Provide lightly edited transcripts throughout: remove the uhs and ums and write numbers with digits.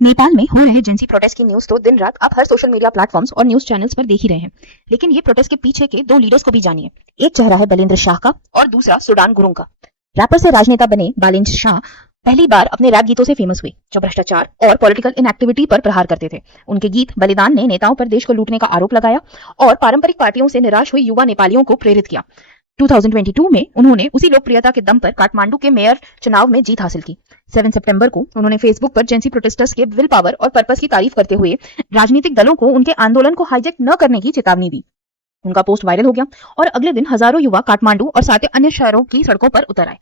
नेपाल में हो रहे जेंसी प्रोटेस्ट की न्यूज तो दिन रात आप हर सोशल मीडिया प्लेटफॉर्म्स और न्यूज चैनल्स पर देख ही रहे हैं। लेकिन ये प्रोटेस्ट के पीछे के दो लीडर्स को भी जानिए। एक चेहरा है बलेंद्र शाह का और दूसरा सुडान गुरुंग का। रैपर से राजनेता बने बलेंद्र शाह पहली बार अपने रैप गीतों से फेमस हुए, जो भ्रष्टाचार और पॉलिटिकल इनएक्टिविटी पर प्रहार करते थे। उनके गीत बलिदान ने नेताओं पर देश को लूटने का आरोप लगाया और पारंपरिक पार्टियों से निराश हुई युवा नेपालियों को प्रेरित किया। 2022 में उन्होंने उसी लोकप्रियता के दम पर काठमांडू के मेयर चुनाव में जीत हासिल की। 7 सितंबर को उन्होंने फेसबुक पर जेंसी प्रोटेस्टर्स के विल पावर और पर्पस की तारीफ करते हुए राजनीतिक दलों को उनके आंदोलन को हाईजैक न करने की चेतावनी दी। उनका पोस्ट वायरल हो गया और अगले दिन हजारों युवा काठमांडू और 7 अन्य शहरों की सड़कों पर उतर आए।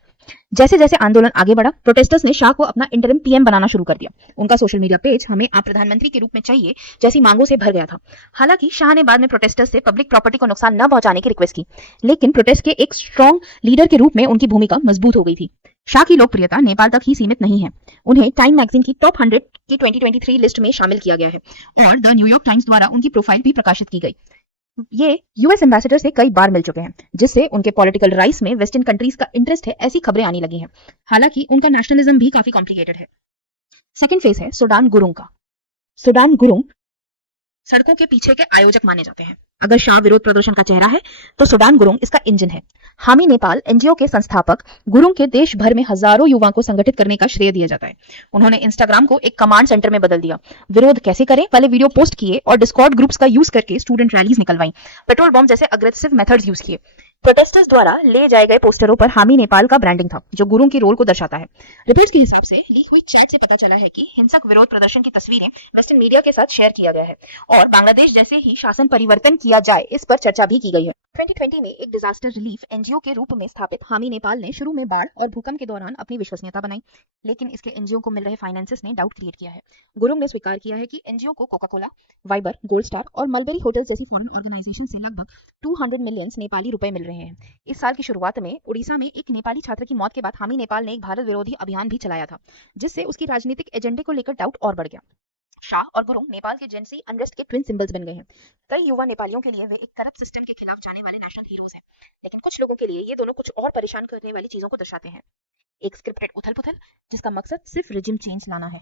जैसे जैसे आंदोलन आगे बढ़ा, प्रोटेस्टर्स ने शाह को अपना इंटरिम पीएम बनाना शुरू कर दिया। उनका सोशल मीडिया पेज हमें आप प्रधानमंत्री के रूप में चाहिए जैसी मांगों से भर गया था। हालांकि शाह ने बाद में प्रोटेस्टर्स से पब्लिक प्रॉपर्टी को नुकसान न पहुंचाने की रिक्वेस्ट की, लेकिन प्रोटेस्ट के एक स्ट्रॉन्ग लीडर के रूप में उनकी भूमिका मजबूत हो गई थी। शाह की लोकप्रियता नेपाल तक ही सीमित नहीं है। उन्हें टाइम मैगजीन की टॉप 100 की 2023 लिस्ट में शामिल किया गया है और द न्यूयॉर्क टाइम्स द्वारा उनकी प्रोफाइल भी प्रकाशित की गई। ये यूएस एम्बेसडर से कई बार मिल चुके हैं, जिससे उनके पॉलिटिकल राइस में वेस्टर्न कंट्रीज का इंटरेस्ट है, ऐसी खबरें आने लगी हैं। हालांकि उनका नेशनलिज्म भी काफी कॉम्प्लिकेटेड है। सेकंड फेस है सुडान गुरुंग का। सुडान गुरुंग सड़कों के पीछे के आयोजक माने जाते हैं। अगर शाह विरोध प्रदर्शन का चेहरा है तो सुडान गुरुंग इसका इंजन है। हामी नेपाल एनजीओ के संस्थापक गुरुंग के देश भर में हजारों युवाओं को संगठित करने का श्रेय दिया जाता है। उन्होंने इंस्टाग्राम को एक कमांड सेंटर में बदल दिया, विरोध कैसे करें वाले वीडियो पोस्ट किए और डिस्कॉर्ड ग्रुप्स का यूज करके स्टूडेंट रैलीज निकलवाई, पेट्रोल बम जैसे अग्रेसिव मेथड्स यूज किए। प्रोटेस्टर्स द्वारा ले जाए गए पोस्टरों पर हामी नेपाल का ब्रांडिंग था, जो गुरुंग की रोल को दर्शाता है। रिपोर्ट्स के हिसाब से लीक हुई चैट से पता चला है कि हिंसक विरोध प्रदर्शन की तस्वीरें वेस्टर्न मीडिया के साथ शेयर किया गया है और बांग्लादेश जैसे ही शासन परिवर्तन किया जाए इस पर चर्चा भी की गई है। 2020 में एक डिजास्टर रिलीफ एनजीओ के रूप में स्थापित हामी नेपाल ने शुरू में बाढ़ और भूकंप के दौरान अपनी विश्वसनीयता बनाई, लेकिन इसके एनजीओ को मिल रहे फाइनेंसेस ने डाउट क्रिएट किया है। गुरुंग ने स्वीकार किया है कि एनजीओ को Coca Cola, Viber, gold star और मलबेरी होटल जैसी फॉरेन ऑर्गेनाइजेशन से लगभग 200 मिलियन नेपाली रुपए मिल रहे हैं। इस साल की शुरुआत में उड़ीसा में एक नेपाली छात्र की मौत के बाद हामी नेपाल ने एक भारत विरोधी अभियान भी चलाया था, जिससे उसकी राजनीतिक एजेंडे को लेकर डाउट और बढ़ गया। शाह और गुरुंग नेपाल के जेंसी अनरेस्ट के ट्विन सिंबल्स बन गए हैं। कई युवा नेपालियों के लिए वे एक करप्ट सिस्टम के खिलाफ जाने वाले नेशनल हीरोज हैं, लेकिन कुछ लोगों के लिए ये दोनों कुछ और परेशान करने वाली चीजों को दर्शाते हैं। एक स्क्रिप्टेड उथल पुथल जिसका मकसद सिर्फ रिजिम चेंज लाना है।